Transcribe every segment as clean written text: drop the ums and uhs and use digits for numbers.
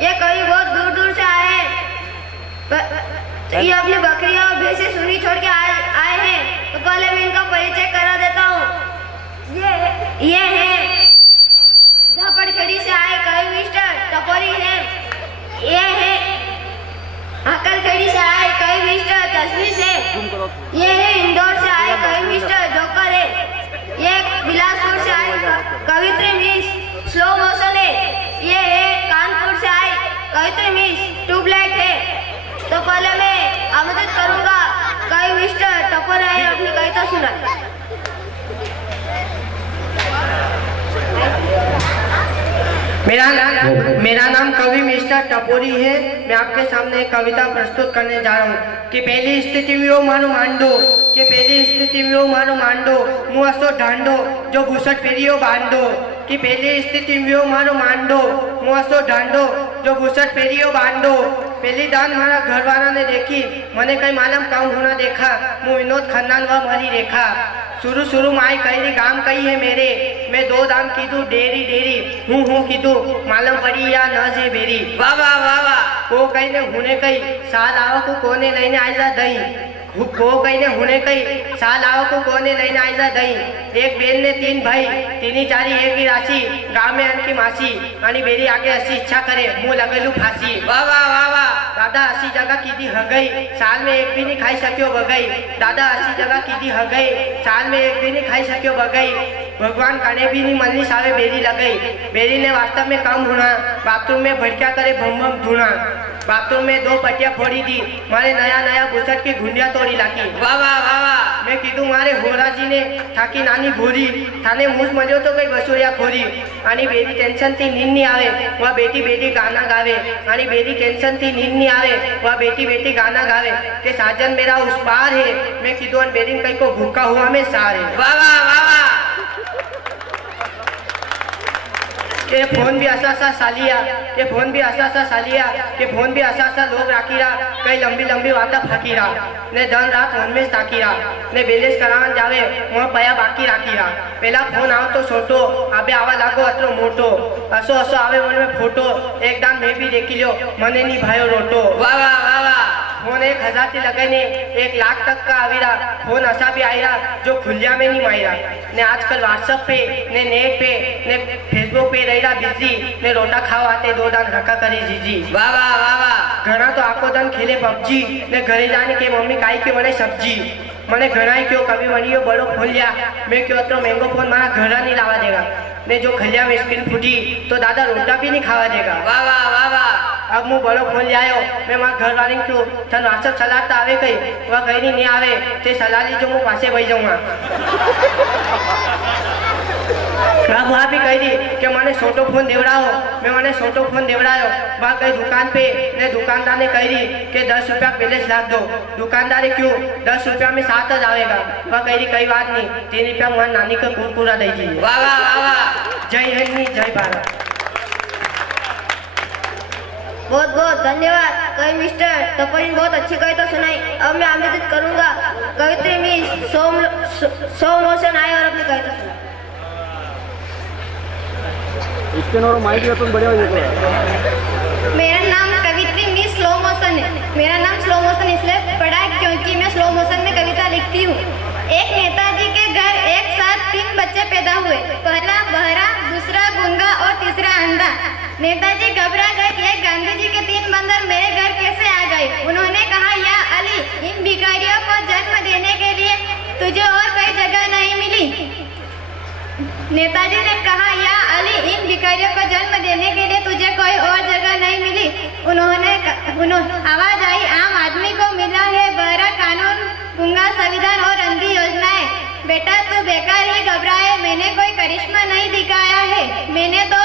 ये कवि बहुत दूर दूर से आए हैं। ये अपनी बकरियां और भैंसे सुनी छोड़ के आए हैं। तो पहले मैं इनका परिचय करा देता हूँ। ये है झापड़खेड़ी से आए कवि मिस्टर टपोरी है। ये है हकलखेड़ी से आए कवि मिस्टर तस्वीर से। ये है इंदौर से आए कवि मिस्टर जोकर है। ये बिलासपुर से आए कवित्री मिस स्लो मोशन है। ये है कानपुर से आए कवित्री मिस ट्यूबलाइट है। तो पहले मैं आमंत्रित करूंगा कवि मिस्टर टपोर है अपनी कविता सुनाए। मेरा नाम कवि मिस्टर टपोरी है। मैं आपके सामने एक कविता प्रस्तुत करने जा रहा हूँ कि पहली स्थिति में मानो मांडो कि पहली स्थिति में मानो मांडो मुँह असो ढांडो जो घूसट फेरियो बांधो कि पहली स्थिति में मानो मांडो मुँह असो ढांडो जो घूसट फेरियो बांधो। पहली दान मारा घरवाला ने देखी मने कई मालूम काम होना देखा मुँह विनोद खन्नान व मरी रेखा। शुरू माई कही गाम कही है मेरे मैं दो दाम कीधु डेरी डेरी हूँ कीधु मालूम पड़ी या न जे बेरी। वाह वाह वाह वाह। को कही ने हुने कही साल आओ को कोने लईने आईजा दही को कही ने हुने कही साल आओ को कोने लईने आईजा दही। एक बेन ने तीन भाई तीनी चारी एक ही राशि गाँव में अनकी मासी आणि बेरी आगे ऐसी इच्छा करे मुँह लगेलू फांसी। वाह वाह वाह वाह। दादा 80 जगह कीधी हगई साल में एक भी नहीं खाई सक्यो बगई। दादा 80 जगह कीधी हगई साल में एक भी नहीं खाई सक्यो बगई। भगवान काने भी नहीं मल्ली सावे बेरी लगई। बेरी ने वास्तव में काम होना बाथरूम में भड़का करे भम भम धुना। बाथरूम में 2 पटिया फोड़ी दी मारे नया बुसट की घुंडिया तोड़ी लाकी। वाह वाह वाह वाह। मैं कीधु मारे होरा जी ने थाकी नानी भोरी थाने मूस मजो तो कई बसोरिया खोरी आणि बेरी टेंशन थी नींद नहीं आवे वह बेटी गाना गावे आणि बेरी टेंशन थी नींद नहीं आवे वह बेटी गाना गावे के साजन मेरा उस पार है। मैं कीधु बेरी कई को भूखा हुआ मैं सारे। वाह वाह वाह वाह। के फोन भी असा सालिया के फोन भी असा सालिया के फोन भी असा लोग राखीरा कई लंबी वाता फाकीरा ने दिन रात फोन में ताकीरा ने बैलेंस करावन जावे वहाँ पया बाकी राखीरा। पहला फोन आओ तो छोटो आबे आवा लागो अतरो मोटो असो आवे मन में फोटो एक दान मैं भी देखी लो मने नहीं भायो रोटो। वाह वाह वाह वाह। फोन 1000 से लगाने 1 लाख तक का आवीरा फोन ऐसा भी आईरा जो खुलिया में नहीं मायरा ने आजकल व्हाट्सएप पे ने नेट पे ने फेसबुक पे रहीरा बिजी ने रोटा खावा आते 2 दान रखा करी जीजी। वाह वाह वाह वाह। घना तो आखो दिन खेले पबजी ने घरे जाने के मम्मी काई के मने सब्जी मने घना क्यों कभी मनियो बड़ो फोन लिया मैं क्यों तो महंगो फोन मारा घरा नहीं लावा देगा ने जो खलिया में स्क्रीन फूटी तो दादा रोटा भी नहीं खावा देगा। वाह वाह वाह वाह। अब मुँह बड़ो फोन लियायो मैं माँ घर वाली क्यों थन व्हाट्सएप चलाता आवे कई वह कहीं नहीं आवे ते सलाह ली जो मुँह पासे बही जाऊँगा। अब वहाँ भी कही दी कि मैंने छोटो फोन देवड़ाओ मैं मैंने छोटो फोन देवड़ायो वहाँ गई दुकान पे ने दुकानदार ने कही दी कि 10 रुपया बैलेंस लाग दो। दुकानदार क्यों 10 रुपया में 7 ज आवेगा वह कही दी कई बात नहीं 3 रुपया वहाँ नानी का कुरकुरा दे दीजिए। वाह वाह वाह वाह। जय हिंद जय भारत। बहुत बहुत धन्यवाद कवि मिस्टर टपोरी ने बहुत अच्छी कविता सुनाई। अब मैं आमंत्रित करूंगा कवित्री मिस सो मोशन आए और अपनी कविता सुनाए। मेरा नाम कवित्री मिस स्लो मोशन है। मेरा नाम स्लो मोशन इसलिए पड़ा है क्योंकि मैं स्लो मोशन में कविता लिखती हूँ। एक नेताजी के घर एक साथ 3 बच्चे पैदा हुए। पहला बहरा दूसरा गूंगा और तीसरा अंधा। नेताजी घबरा गए कि गांधी जी के 3 बंदर मेरे घर कैसे आ गए। उन्होंने कहा या अली इन भिखारियों को जन्म देने के लिए तुझे और कोई जगह नहीं मिली। नेताजी ने कहा या अली इन भिखारियों को जन्म देने के लिए तुझे कोई और जगह नहीं मिली। उन्होंने आवाज आई आम आदमी को मिला है बहरा कानून गूंगा संविधान और अंधी योजनाएं। बेटा तू बेकार ही घबराए मैंने कोई करिश्मा नहीं दिखाया है। मैंने तो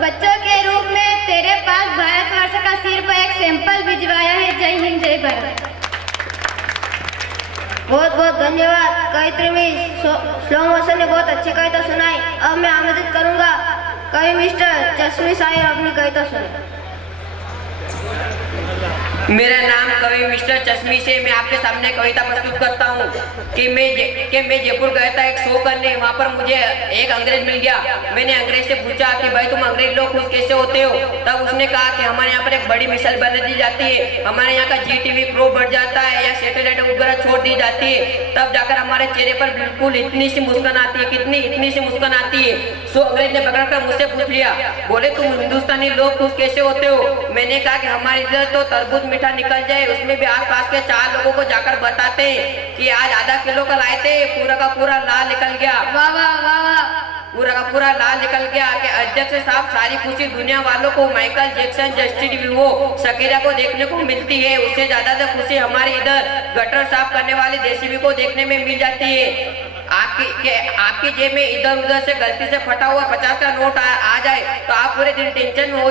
बच्चों के रूप में तेरे पास भारतवर्ष का सिर्फ एक सैंपल भिजवाया है। जय हिंद जय भारत। बहुत बहुत धन्यवाद कवित्री मिस स्लो मोशन ने बहुत अच्छी कविता सुनाई। अब मैं आमंत्रित करूंगा कवि मिस्टर चश्मी साहिर अपनी कविता सुनाए। मेरा नाम कवि मिस्टर चश्मी से मैं आपके सामने कविता प्रस्तुत करता हूँ कि मैं जयपुर गया था एक शो करने। वहाँ पर मुझे एक अंग्रेज मिल गया। मैंने अंग्रेज से पूछा कि भाई तुम अंग्रेज लोग खुश कैसे होते हो? तब उसने कहा कि हमारे यहाँ पर एक बड़ी मिसाइल बना दी जाती है, हमारे यहाँ का GTV प्रो बढ़ जाता है या सैटेलाइट उपग्रह छोड़ दी जाती है, तब जाकर हमारे चेहरे पर बिल्कुल इतनी सी मुस्कान आती है, इतनी सी मुस्कान आती है। सो अंग्रेज ने पकड़कर मुझसे पूछ लिया, बोले तुम हिंदुस्तानी लोग खुश कैसे होते हो? मैंने कहा कि हमारे इधर तो तरबूज मीठा निकल जाए उसमें भी आसपास के 4 लोगों को जाकर बताते हैं कि आज आधा किलो का लाए थे, पूरा का पूरा लाल निकल गया। वाह वाह वाह वाह। पूरा का पूरा लाल निकल गया कि अध्यक्ष साहब सारी खुशी दुनिया वालों को Michael Jackson, Justin Bieber, Shakira को देखने को मिलती है, उससे ज्यादा तो खुशी हमारे इधर गटर साफ करने वाले JCB को देखने में मिल जाती है। आपकी जेब में इधर उधर से गलती से फटा हुआ 50 का नोट आ जाए तो आप पूरे दिन टेंशन में हो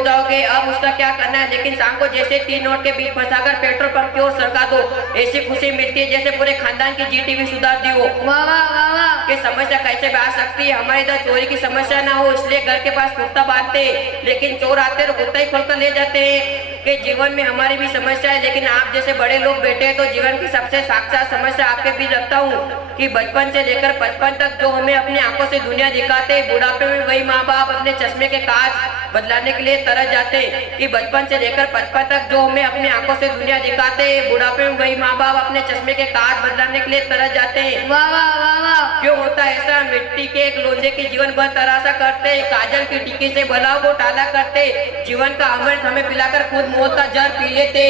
जाओगे, अब उसका क्या करना है। लेकिन शाम को जैसे 3 नोट के बीच फंसाकर पेट्रोल पंप की ओर सरका दो, ऐसी खुशी मिलती है जैसे पूरे खानदान की GTV सुधार दी हो। वाह वाह वाह वाह। कि समस्या कैसे भी आ सकती है, हमारे इधर चोरी की समस्या ना हो इसलिए घर के पास कुत्ता बांधते, लेकिन चोर आते तो कुत्ता ही खोलकर ले जाते हैं। कि जीवन में हमारी भी समस्या है, लेकिन आप जैसे बड़े लोग बैठे हैं तो जीवन की सबसे साक्षात समस्या आपके बीच रखता हूँ कि बचपन से लेकर 55 तक जो हमें अपनी आंखों से दुनिया दिखाते, बुढ़ापे में वही माँ बाप अपने चश्मे के कांच बदलाने के लिए तरस जाते। कि बचपन से लेकर 55 तक जो हमें अपनी आंखों से दुनिया दिखाते, बुढ़ापे में वही माँ बाप अपने चश्मे के कांच बदलाने के लिए तरस जाते हैं। वाह वाह वाह वाह। क्यों होता है ऐसा? मिट्टी के एक लोंदे की जीवन भर तराशा करते, काजल की टिक्की से भलाव को टाला करते, जीवन का अमृत हमें पिलाकर खुद मौत का जहर पी लेते।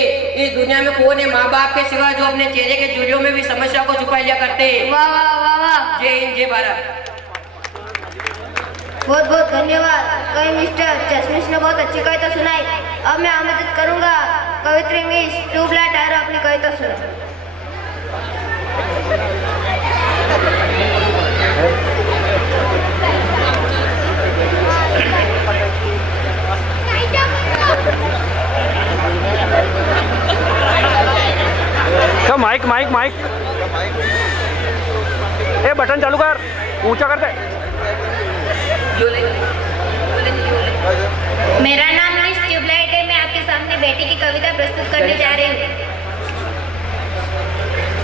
इस दुनिया में कौन है माँ बाप के सिवा जो अपने चेहरे के जुड़ियों में भी समस्या को छुपा लिया करते। वाह वाह वाह वाह। जय हिंद, जय भारत। बहुत बहुत धन्यवाद। कवि मिस्टर चश्मिश ने बहुत अच्छी कविता सुनाई। अब मैं आमंत्रित करूंगा कवित्री मिस ट्यूबलाइट आरो अपनी कविता सुनाए। क्या माइक माइक माइक ए बटन चालू कर, ऊंचा कर दे। मेरा नाम मिस ट्यूबलाइट है। मैं आपके सामने बेटी की कविता प्रस्तुत करने जा रही हूँ।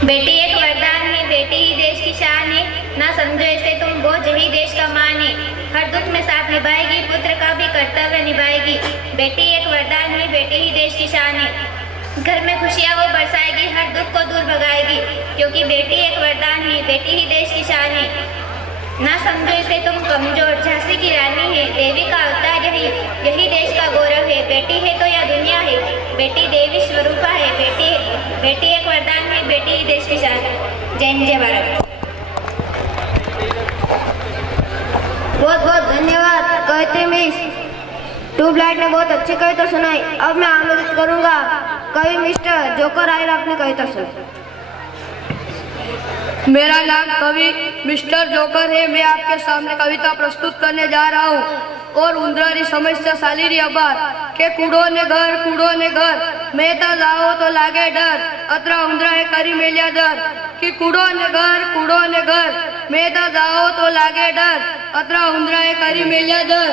बेटी एक वरदान है, बेटी ही देश की शान है, ना समझो इसे तुम बोझ, यही देश का मान है। हर दुख में साथ निभाएगी, पुत्र का भी कर्तव्य निभाएगी। बेटी एक वरदान है, बेटी ही देश की शान है, घर में खुशियाँ वो बरसाएगी, हर दुख को दूर भगाएगी। क्योंकि बेटी एक वरदान है, बेटी ही देश की शान है, ना समझो इसे तुम कमजोर, झांसी की रानी है, देवी का अवतार यही देश का गौरव है। बेटी है तो यह दुनिया है, बेटी देवी स्वरूपा है, बेटी एक वरदान है, बेटी ही देश की शान है। जय हिंद, जय भारत। बहुत बहुत धन्यवाद कवित्री मिस ट्यूबलाइट ने बहुत अच्छी कविता सुनाई। अब मैं आमंत्रित करूंगा कवि मिस्टर जोकर आयर अपनी कविता सुनाए। मेरा नाम कवि मिस्टर जोकर है। मैं आपके सामने कविता प्रस्तुत करने जा रहा हूँ। और उंदरारी समस्या सालीरी अबार के कूड़ो ने घर मेहता जाओ तो लागे डर, अतरा उंदरा है करी मेलिया दर। कि कूड़ो ने घर मेहता जाओ तो लागे डर, अतरा उंदरा है करी मेलिया दर।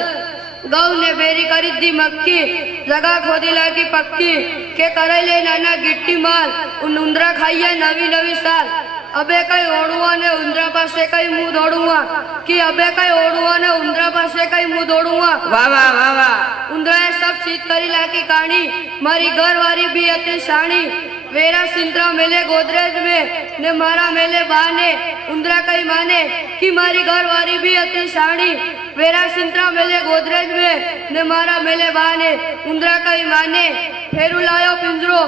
गौ ने बेरी करी दी मक्की, जगह खोदी लागी पक्की, के करे ले नाना गिट्टी माल, उन उंदरा खाइए नवी नवी साल। अबे कई ओढ़ुआ ने उंदरा पासे कई मुंह दौड़ुआ, कि अबे कई ओढ़ुआ ने उंदरा पासे कई मुंह दौड़ुआ। वाह वाह वाह वाह। उंदरा सब सीत करी लाकी कहानी, मारी घर वारी भी अति शाणी। वेरा सिंतरा मेले गोदरेज में ने मारा मेले बहाने, उंदरा कई माने कि मारी घर वारी भी अति शाणी। वेरा सिंतरा मेले गोदरेज में ने मारा मेले बहाने, उंदरा कई माने। फेरू लायो पिंजरो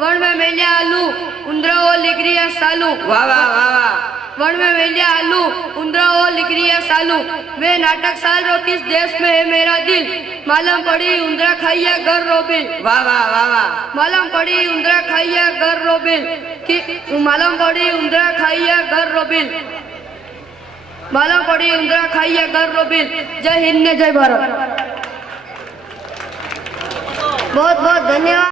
वण में मेलिया आलू, उंदरा ओ लिगरिया सालू। वाह वाह वाह वाह। वण में मेलिया आलू, उंदरा ओ लिगरिया सालू। वे नाटक साल रो किस देश में है मेरा दिल, मालूम पड़ी उंदरा खाइया घर रोबिल। वाह वाह वाह वाह। मालूम पड़ी उंदरा खाइया घर रोबिल, कि मालूम पड़ी उंदरा खाइया घर रोबिल, मालूम पड़ी उंदरा खाइया घर रोबिल। जय हिंद, जय भारत। बहुत बहुत धन्यवाद।